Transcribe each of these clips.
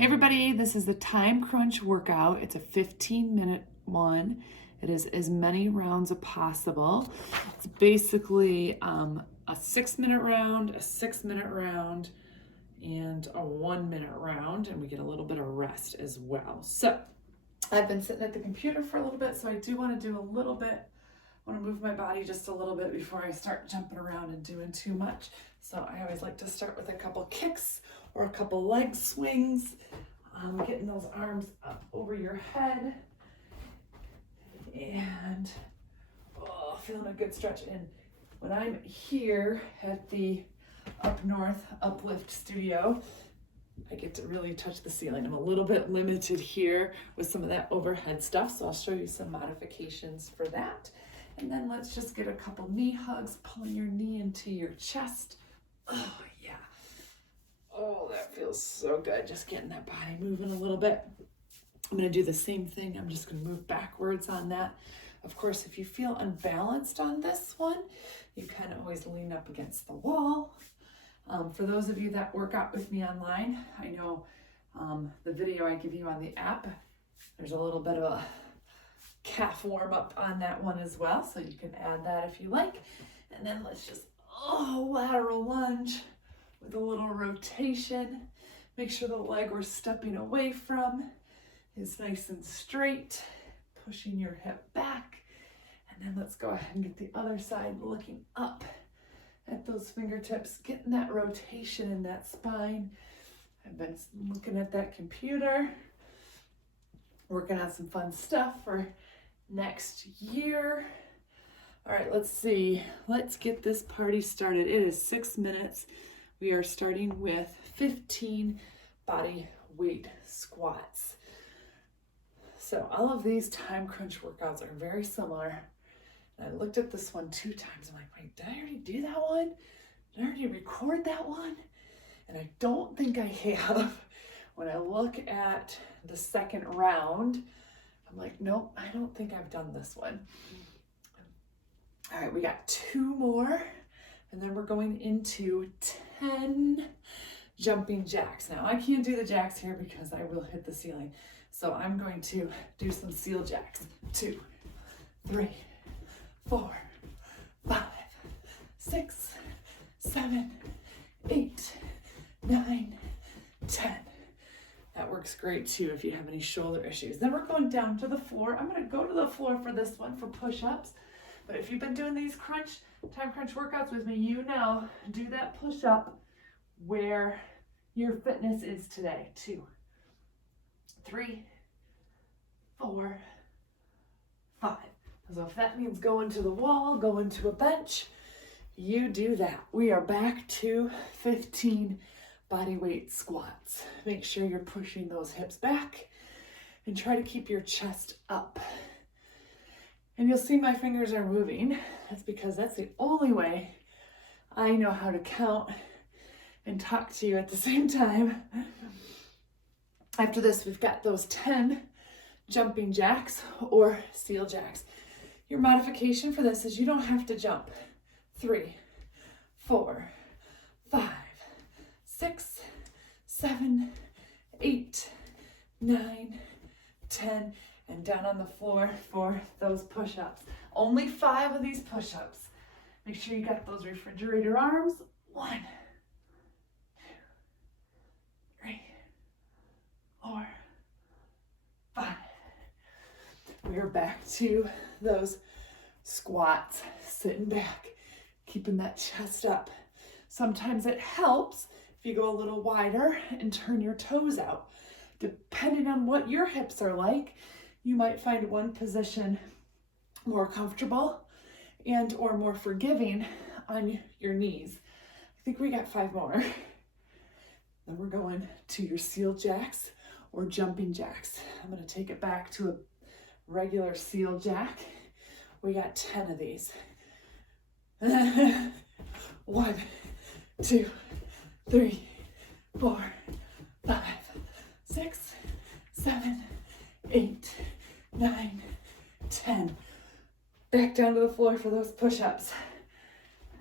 Hey everybody, this is the time crunch workout. It's a 15-minute one. It is as many rounds as possible. It's basically a 6-minute round, a 6-minute round, and a 1-minute round, and we get a little bit of rest as well. So I've been sitting at the computer for a little bit, so I do want to do a little bit. I want to move my body just a little bit before I start jumping around and doing too much. So I always like to start with a couple kicks or a couple leg swings, getting those arms up over your head, and feeling a good stretch. And when I'm here at the Up North Uplift Studio, I get to really touch the ceiling. I'm a little bit limited here with some of that overhead stuff, so I'll show you some modifications for that. And then let's just get a couple knee hugs, pulling your knee into your chest. Oh, yeah. Oh, that feels so good. Just getting that body moving a little bit. I'm going to do the same thing. I'm just going to move backwards on that. Of course, if you feel unbalanced on this one, you kind of always lean up against the wall. For those of you that work out with me online, I know the video I give you on the app, there's a little bit of a calf warm up on that one as well, so you can add that if you like. And then let's just lateral lunge with a little rotation. Make sure the leg we're stepping away from is nice and straight, pushing your hip back. And then let's go ahead and get the other side, looking up at those fingertips, getting that rotation in that spine. I've been looking at that computer, working on some fun stuff for next year. All right, let's see. Let's get this party started. It is 6 minutes. We are starting with 15 body weight squats. So all of these time crunch workouts are very similar. And I looked at this one 2 times. I'm like, wait, did I already do that one? Did I already record that one? And I don't think I have. When I look at the second round, I'm like, nope, I don't think I've done this one. All right, we got 2 more, and then we're going into 10 jumping jacks. Now, I can't do the jacks here because I will hit the ceiling. So I'm going to do some seal jacks. 2, 3, 4, 5, 6, 7, 8, 9, 10. That works great too if you have any shoulder issues. Then we're going down to the floor. I'm going to go to the floor for this one for push-ups. But if you've been doing these time crunch workouts with me, you know, do that push-up where your fitness is today. 2, 3, 4, 5. So if that means going to the wall, going to a bench, you do that. We are back to 15 body weight squats. Make sure you're pushing those hips back and try to keep your chest up. And you'll see my fingers are moving. That's because that's the only way I know how to count and talk to you at the same time. After this, we've got those 10 jumping jacks or seal jacks. Your modification for this is you don't have to jump. 3, 4, 5, 6, 7, 8, 9, 10, and down on the floor for those push-ups. Only 5 of these push-ups. Make sure you got those refrigerator arms. 1, 2, 3, 4, 5. We are back to those squats, sitting back, keeping that chest up. Sometimes it helps if you go a little wider and turn your toes out. Depending on what your hips are like, you might find one position more comfortable and or more forgiving on your knees. I think we got 5 more. Then we're going to your seal jacks or jumping jacks. I'm going to take it back to a regular seal jack. We got 10 of these. 1, 2, 3, 4, 5, 6, 7, 8, 9, 10. Back down to the floor for those push-ups.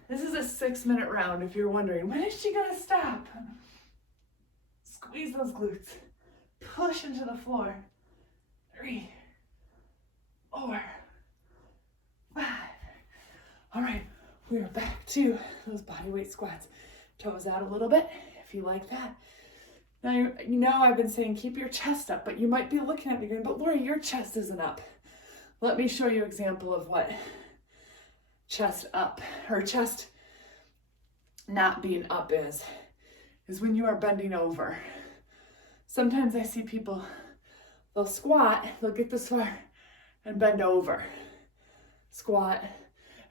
This is a 6-minute round if you're wondering, when is she gonna stop? Squeeze those glutes. push into the floor. 3, 4, 5. All right, we are back to those body weight squats. Toes out a little bit if you like that. Now, you know I've been saying keep your chest up, but you might be looking at me going, but Lori, your chest isn't up. Let me show you an example of what chest up or chest not being up is when you are bending over. Sometimes I see people, they'll squat, they'll get this far and bend over. Squat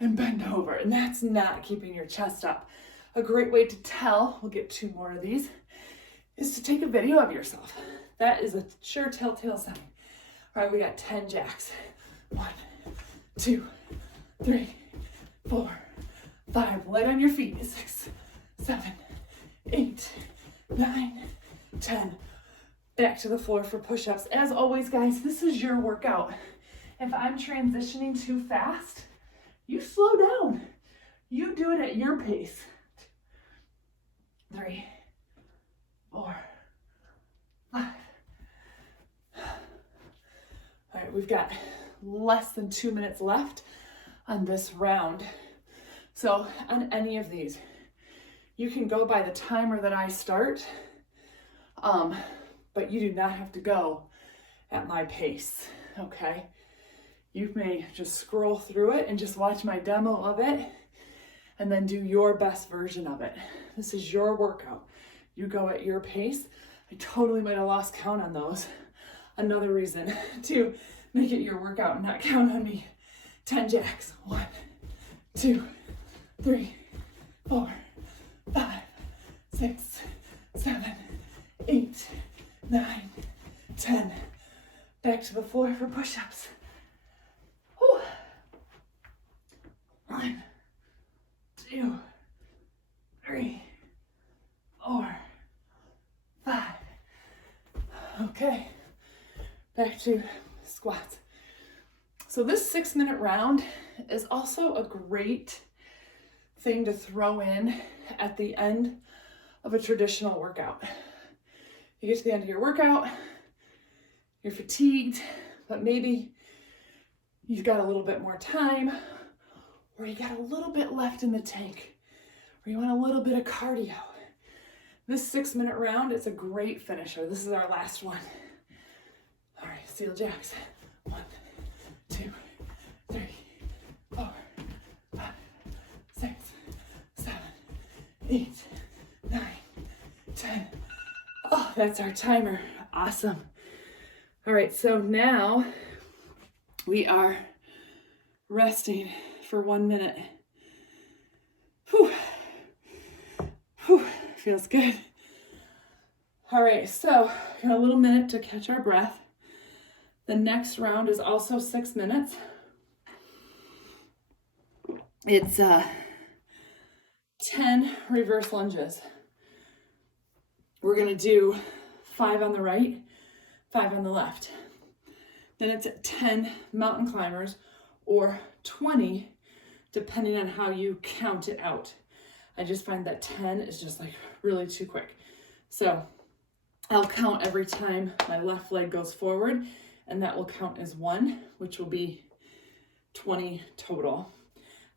and bend over, and that's not keeping your chest up. A great way to tell, we'll get 2 more of these, is to take a video of yourself. That is a sure telltale sign. All right, we got 10 jacks. 1, 2, 3, 4, 5. Light on your feet. 6, 7, 8, 9, 10. Back to the floor for push-ups. As always, guys, this is your workout. If I'm transitioning too fast, you slow down. You do it at your pace. 3, 4, 5. All right, we've got less than 2 minutes left on this round. So on any of these, you can go by the timer that I start, but you do not have to go at my pace, okay? You may just scroll through it and just watch my demo of it and then do your best version of it. This is your workout. You go at your pace. I totally might have lost count on those. Another reason to make it your workout and not count on me. 10 jacks. 1, 2, 3, 4, 5, 6, 7, 8, 9, 10. Back to the floor for push-ups. 1, 2, 3, 4, 5. Okay, back to squats. So this 6-minute round is also a great thing to throw in at the end of a traditional workout. You get to the end of your workout, you're fatigued, but maybe you've got a little bit more time, or you got a little bit left in the tank, or you want a little bit of cardio. This 6-minute round is a great finisher. This is our last one. All right, steel jacks. 1, 2, 3, 4, 5, 6, 7, 8, 9, 10. Oh, that's our timer. Awesome. All right, so now we are resting for 1 minute. Whew. Whew. Feels good. All right, so got a little minute to catch our breath. The next round is also 6 minutes. It's 10 reverse lunges. We're gonna do 5 on the right, 5 on the left. Then it's 10 mountain climbers or 20, depending on how you count it out. I just find that 10 is just like really too quick. So I'll count every time my left leg goes forward, and that will count as 1, which will be 20 total.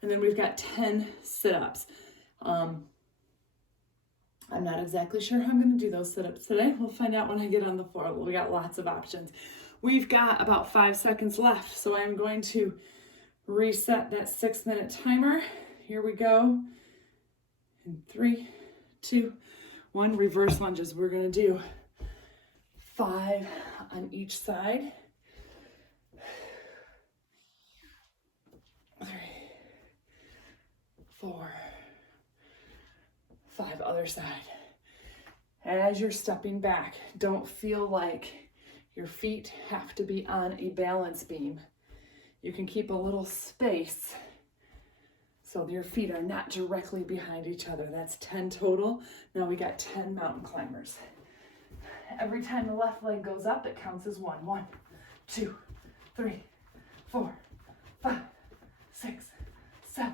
And then we've got 10 sit-ups. I'm not exactly sure how I'm going to do those sit-ups today. We'll find out when I get on the floor. We got lots of options. We've got about 5 seconds left, so I'm going to reset that 6-minute timer. Here we go. In 3, 2, 1, reverse lunges. We're going to do 5 on each side. 3, 4, 5, other side. As you're stepping back, don't feel like your feet have to be on a balance beam. You can keep a little space so your feet are not directly behind each other. That's 10 total. Now we got 10 mountain climbers. Every time the left leg goes up, it counts as 1. 1, 2, 3, 4, 5, 6, 7,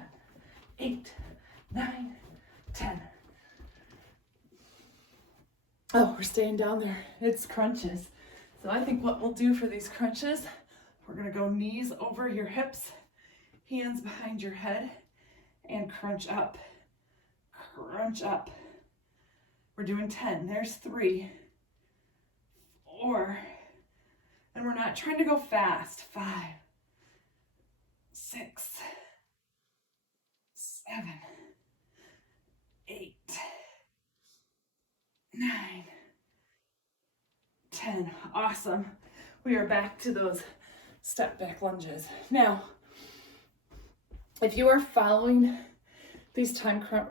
8, 9, 10. Oh, we're staying down there. It's crunches. So I think what we'll do for these crunches, we're gonna go knees over your hips, hands behind your head, and crunch up. Crunch up. We're doing 10. There's 3, 4, and we're not trying to go fast. 5, 6, 7, 8, 9, 10. Awesome. We are back to those step back lunges. Now, if you are following these time crunch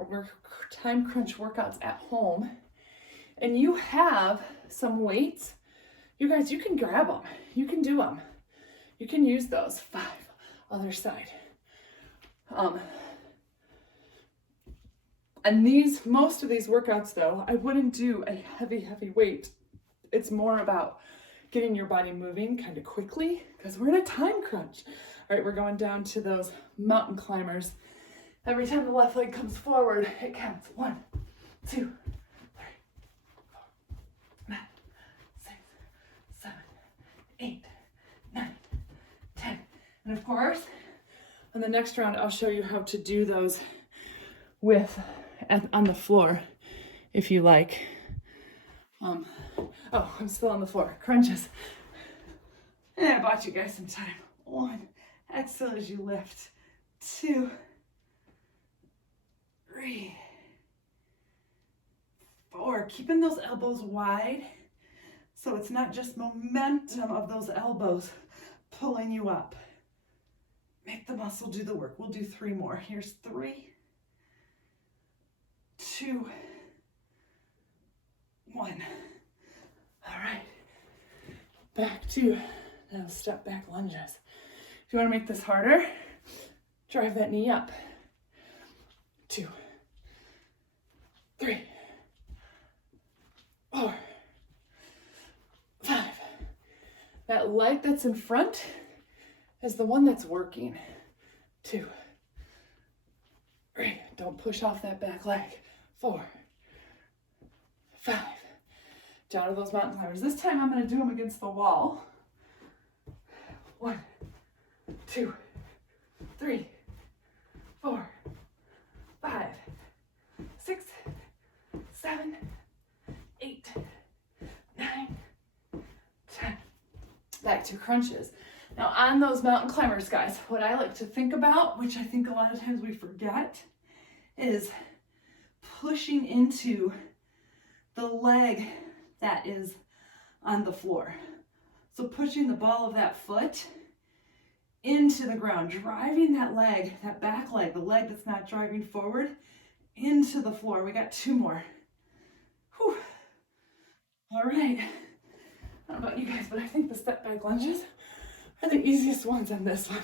workouts at home and you have some weights, you guys, you can grab them. You can do them. You can use those. 5, other side. And most of these workouts though, I wouldn't do a heavy weight. It's more about getting your body moving kind of quickly because we're in a time crunch. All right, we're going down to those mountain climbers. Every time the left leg comes forward, it counts. 1, 2, 3, 4, 5, 6, 7, 8, 9, 10. And of course, on the next round, I'll show you how to do those on the floor, if you like. Oh, I'm still on the floor. Crunches. And I bought you guys some time. 1, exhale as you lift. 2, 3, 4. Keeping those elbows wide so it's not just momentum of those elbows pulling you up. Make the muscle do the work. We'll do 3 more. Here's 3, 2, 1. All right. Back to those step back lunges. If you want to make this harder, drive that knee up. 2, 3, 4, 5. That leg that's in front is the one that's working. 2, 3. Don't push off that back leg. 4, 5. Down to those mountain climbers. This time I'm going to do them against the wall. 1, 2, 3, 4, 5, 6, 7, 8, 9, 10. Back to crunches. Now on those mountain climbers, guys, what I like to think about, which I think a lot of times we forget, is pushing into the leg that is on the floor. So pushing the ball of that foot into the ground, driving that leg, that back leg, the leg that's not driving forward, into the floor. We got 2 more. Whew. All right. I don't know about you guys, but I think the step back lunges are the easiest ones on this one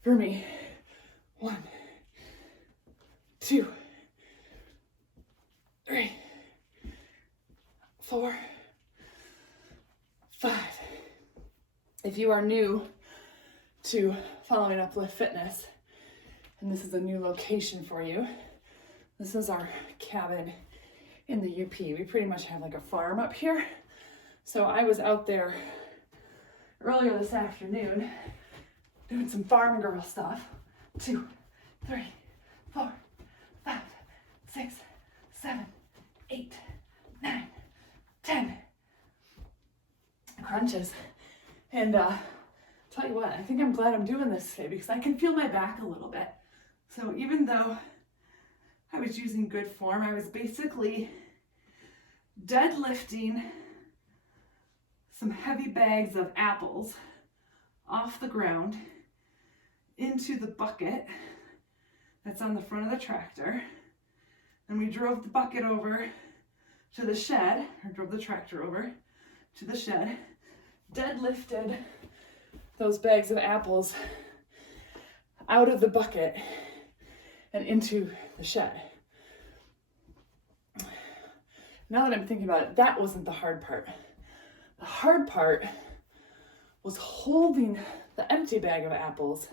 for me. 1, 2, 3, 4, 5. If you are new to following Uplift Fitness, and this is a new location for you, this is our cabin in the UP. We pretty much have like a farm up here. So I was out there earlier this afternoon doing some farm girl stuff. 2, 3, 4, 5, 6, 7, 8, 9, 10 crunches. And tell you what, I think I'm glad I'm doing this today because I can feel my back a little bit. So even though I was using good form, I was basically deadlifting some heavy bags of apples off the ground into the bucket that's on the front of the tractor. And we drove the bucket over to the shed, or drove the tractor over to the shed, deadlifted those bags of apples out of the bucket and into the shed. Now that I'm thinking about it, that wasn't the hard part. The hard part was holding the empty bag of apples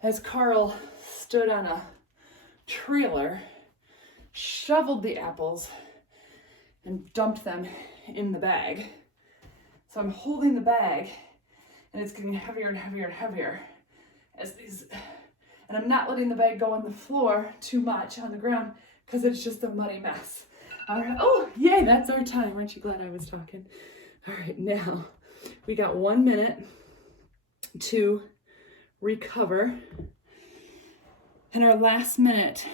as Carl stood on a trailer, shoveled the apples, and dumped them in the bag. So I'm holding the bag and it's getting heavier and heavier and heavier as these, and I'm not letting the bag go on the floor too much on the ground because it's just a muddy mess. All right, oh, yay, that's our time. Aren't you glad I was talking? All right, now we got 1 minute to recover. And our last minute,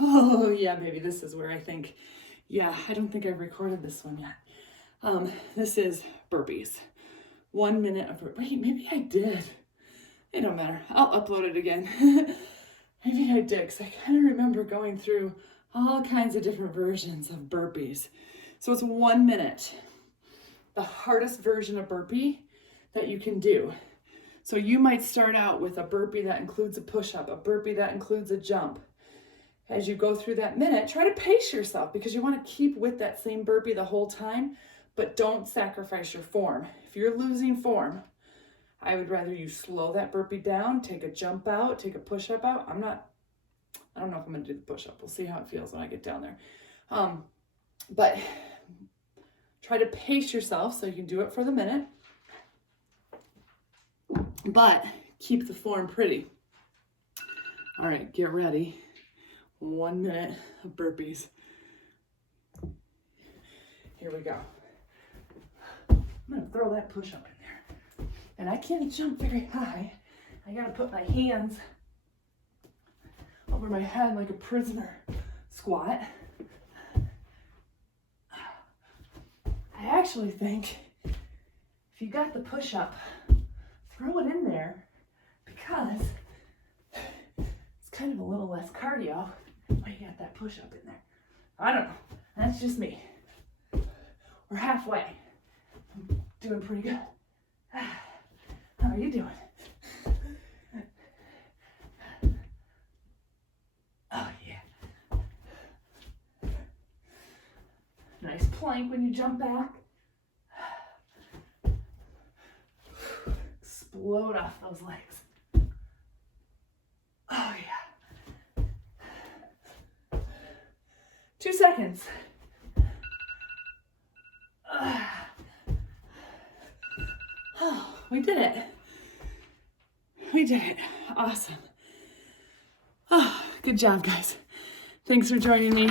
oh yeah, baby, this is where I think, yeah, I don't think I've recorded this one yet. This is burpees. 1 minute of burpees. Wait, maybe I did. It don't matter. I'll upload it again. Maybe I did, because I kind of remember going through all kinds of different versions of burpees. So it's 1 minute. The hardest version of burpee that you can do. So you might start out with a burpee that includes a push-up, a burpee that includes a jump. As you go through that minute, try to pace yourself because you want to keep with that same burpee the whole time, but don't sacrifice your form. If you're losing form, I would rather you slow that burpee down, take a jump out, take a push-up out. I don't know if I'm going to do the push-up. We'll see how it feels when I get down there. But try to pace yourself so you can do it for the minute, but keep the form pretty. All right, get ready. 1 minute of burpees. Here we go. I'm gonna throw that push-up in there. And I can't jump very high. I gotta put my hands over my head like a prisoner squat. I actually think if you got the push-up, throw it in there because it's kind of a little less cardio when you got that push-up in there. I don't know. That's just me. We're halfway. I'm doing pretty good. How are you doing? Oh, yeah. Nice plank when you jump back. Explode off those legs. Oh, yeah. 2 seconds. Oh, we did it. We did it. Awesome. Oh, good job, guys. Thanks for joining me.